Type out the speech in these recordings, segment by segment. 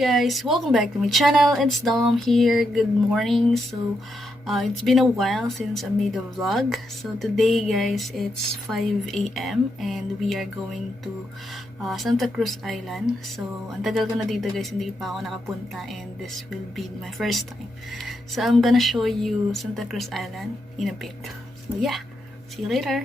Guys, welcome back to my channel. It's Dom here. Good morning. It's been a while since I made a vlog. So today guys, it's 5 a.m. and we are going to Santa Cruz Island. So ang tagal ko na dito guys, hindi pa ako nakapunta and this will be my first time. So I'm gonna show you Santa Cruz Island in a bit. So yeah, see you later.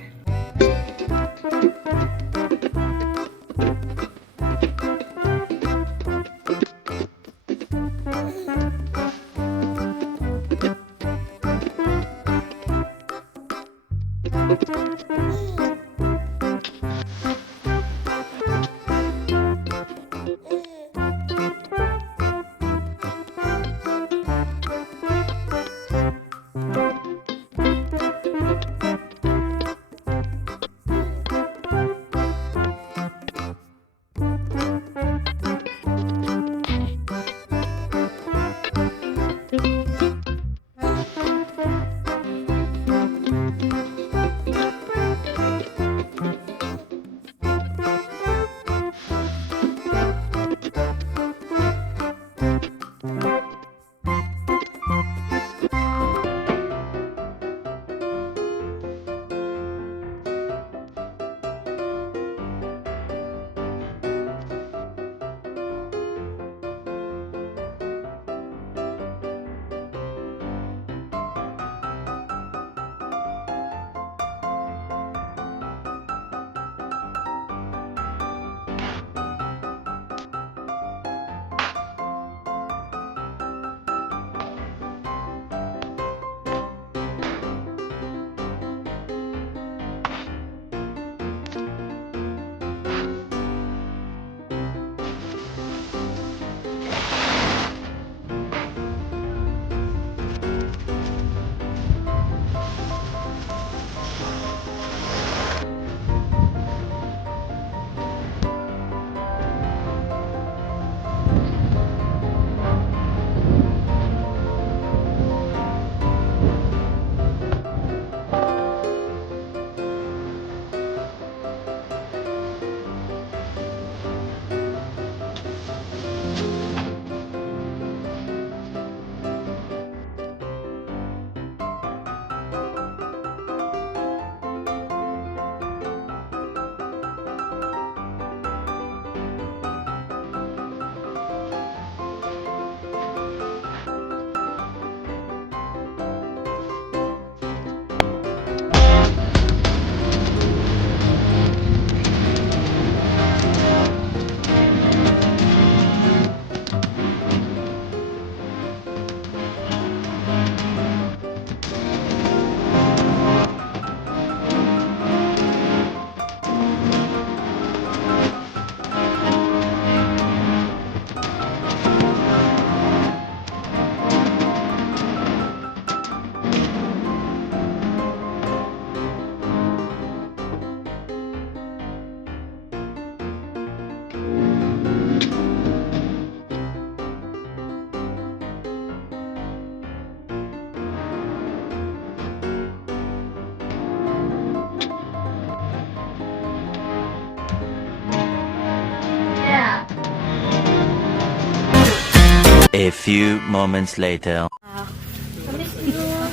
A few moments later.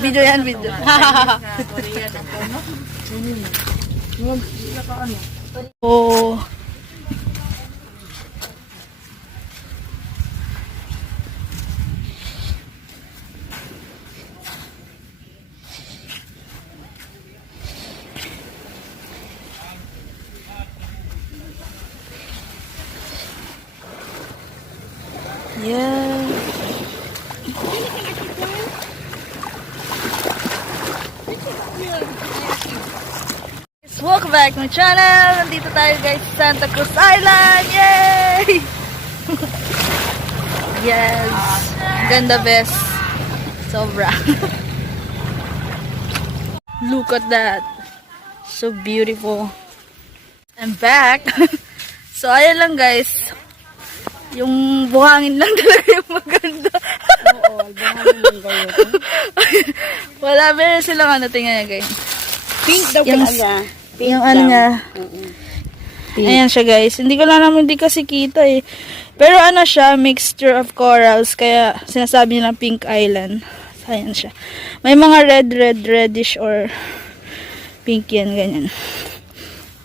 Video yan, video. Oh. Yeah. Welcome back to my channel. Nandito tayo guys sa Santa Cruz Island. Yay! Yes. Ganda best. Sobra. Look at that. So beautiful. I'm back. So ayan lang guys. Yung buhangin lang talaga yung maganda. Oo, buhangin lang kayo. Wala, meron silang ano, tingnan niya guys. Pink daw Yung- talaga. Pink yung ano daw. niya. Ayan siya guys. Hindi ko lang naman di kasi kita eh. Pero ano siya, mixture of corals. Kaya sinasabi nila Pink Island. Ayan siya. May mga reddish or pink yan, ganyan.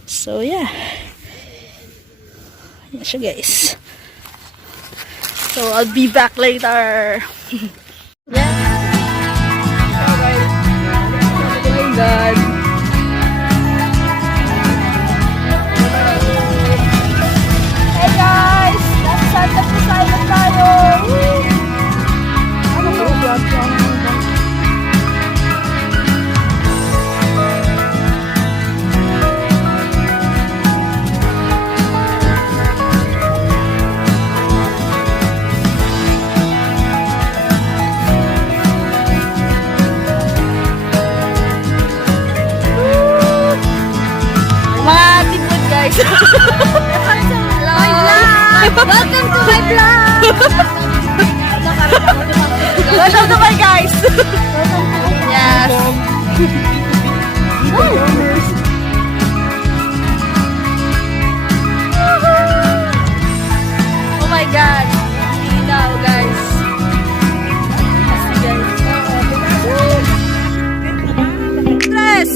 So yeah. Ayan siya guys. So I'll be back later. Yeah. So guys. Oh my God. Hey guys! Nasa Santa Cruz Island tayo! Woo! Ano ba? Mga tipod guys! Welcome to my vlog! Welcome to my guys! Yes! Oh my God! Ilaw guys! Stress!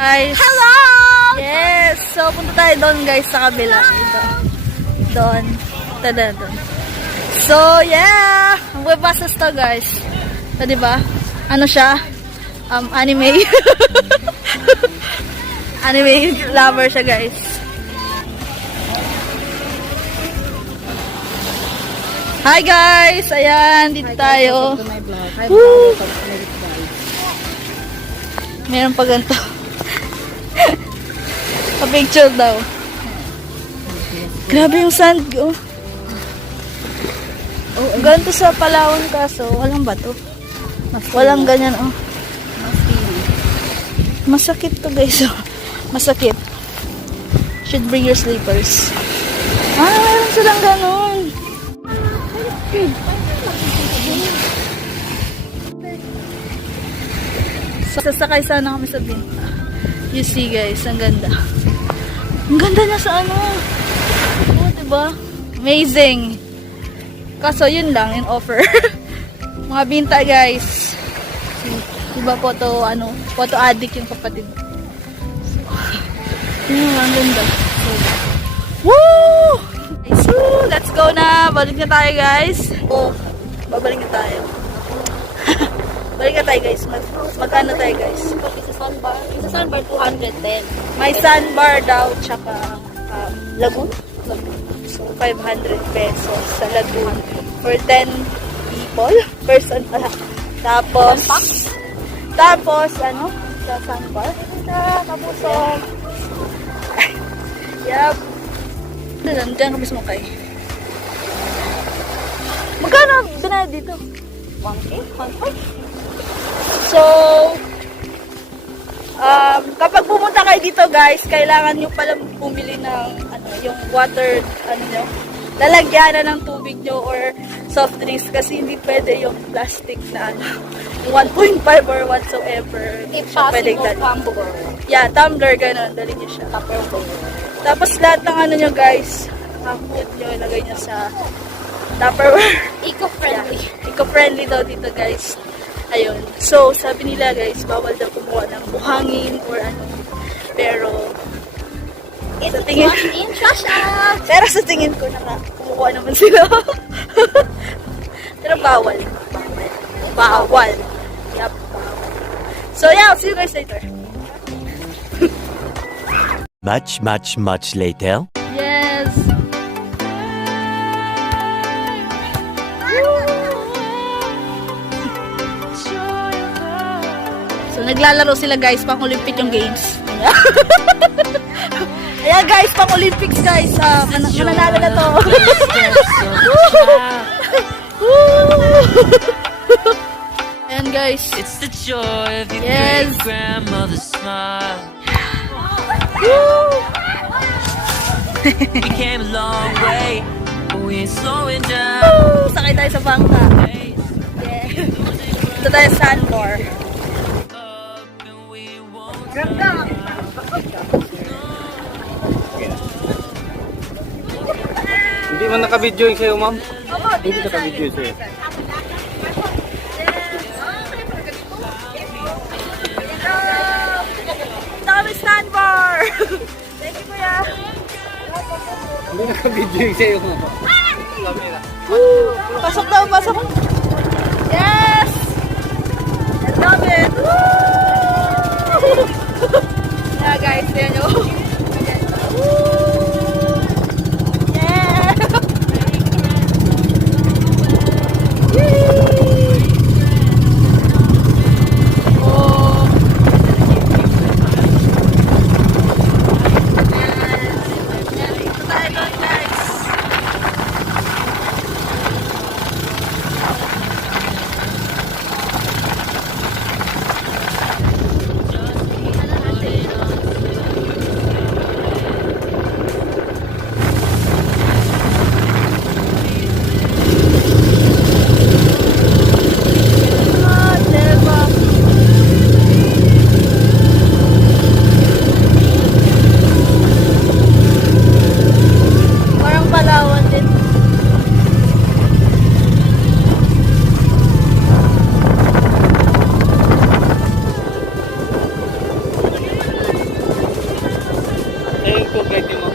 Guys. Hello! Yes! So, punta tayo doon guys sa kabila. Dito. Doon. Tada doon. So, yeah! Ang webasas to guys. So, diba? Ano siya? Anime. Anime lover siya guys. Hi guys! Ayan, dito tayo. To my vlog. Hi, Woo! welcome to my guys. Meron pa ganito. Pa-picture daw. Grabe yung sand, oh. Ganito sa Palawan kaso, walang bato. Walang ganyan, oh. Masakit to guys, oh. Masakit. Should bring your slippers. Meron silang ganon. Sasakay sana kami sa binta. You see guys, ang ganda. Ang ganda niya sa ano. Oh, diba? Amazing. Kaso yun lang, yung offer. Mga binta guys. Diba photo, photo addict yung kapatid. So, yun, ang ganda. So, woo! Guys, woo! Let's go na. Balik na tayo guys. Oh, babalik na tayo. Balik na tayo guys. Mag-ano tayo guys. Isa sandbar 210. May sandbar daw, tsaka lagoon. So, 500 pesos sa lagoon. For 10 people. Person pala. Tapos, sa sandbar. Tapos, yup. Diyan kami sumakay. Magkano binayad dito? 1K? 1.5? So, kapag pumunta kayo dito guys, kailangan nyo pala bumili ng yung water, lalagyanan ng tubig nyo or soft drinks kasi hindi pwede yung plastic na yung 1.5 or whatsoever. If Pwede possible, dali. tumbler. Yeah, tumbler, ganun. Dali nyo siya. Tapos lahat ng nyo guys, ang food nyo, ilagay nyo sa Tupperware. Eco-friendly. Yeah. Eco-friendly daw dito guys. Ayun. So, sabi nila guys, bawal daw kumuha ng buhangin or Pero, sa tingin, pero sa tingin ko kumukuha naman sila. Pero bawal. Bawal. Yup. So yeah, I'll see you guys later. Much later. Yes. So, naglalaro sila guys, pang Olympic yung games. Ayan guys, pang Olympics guys. Mananalo na to. Ayan guys. It's the joy of your Yes. great grandmother's smile. We came a long way, but we ain't slowing down. Sakay tayo sa bangka. Yeah. Ito tayo sa sandbar. And we won't Hindi man naka-video yung sa'yo, ma'am? Hindi naka-video yung sa'yo. Dami sandbar! Thank you, kuya! Hindi naka-video yung sa'yo, ma'am. Pasok daw, pasok! Yes! I love it! Woo! Yeah, guys, yan nyo. Yeah! Yay! Oh! Ito tayo doon, guys. Ah, diba? Parang Palawan din. Ayun ko, guide mo.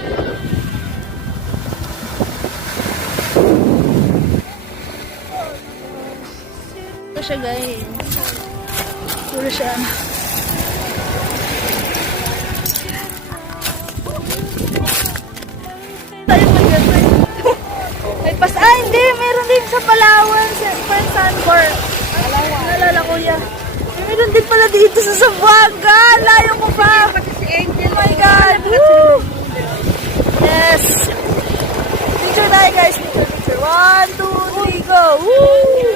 Ito siya guys. Puro siya. Tayo maganda. May hindi. Meron din sa Palawan. Sa sandbar. Naalala ko yan. Meron din pala dito sa Zamboanga. Layo ko pa. Oh my God. Woo! Yes. Picture tayo guys. Picture. 1, 2, 3, go. Woo!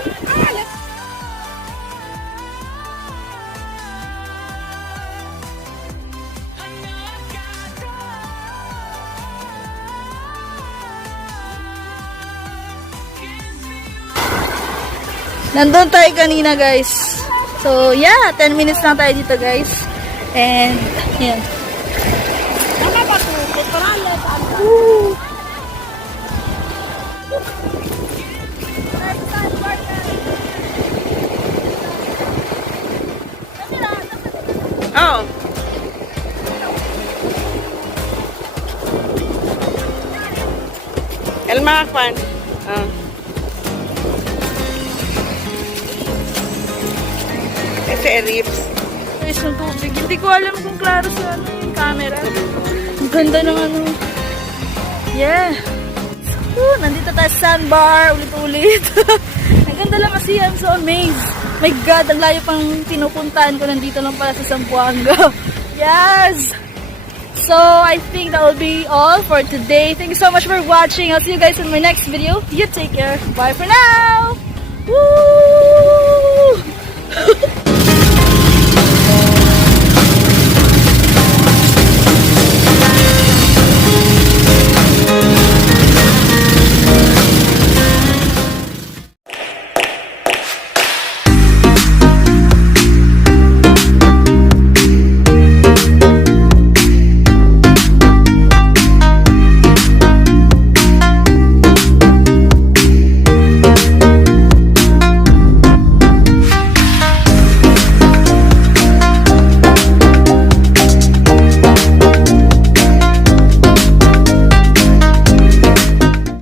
Nandun tayo kanina guys. So yeah, 10 minutes lang tayo dito guys. And yan. Woo! Oh. Elma Akpan. Ese Rips. Guys, ng tubig. Hindi ko alam kung klaro sa ano, yung camera. Ang ganda ng ano. Yeah. Nandito tayo sa sandbar. Ulit-ulit. Ang ganda lang kasi. I'm so amazed. My God, ang layo pang pinupuntahan ko. Nandito lang pala sa Zamboanga. Yes! So, I think that will be all for today. Thank you so much for watching. I'll see you guys in my next video. You take care. Bye for now! Woo!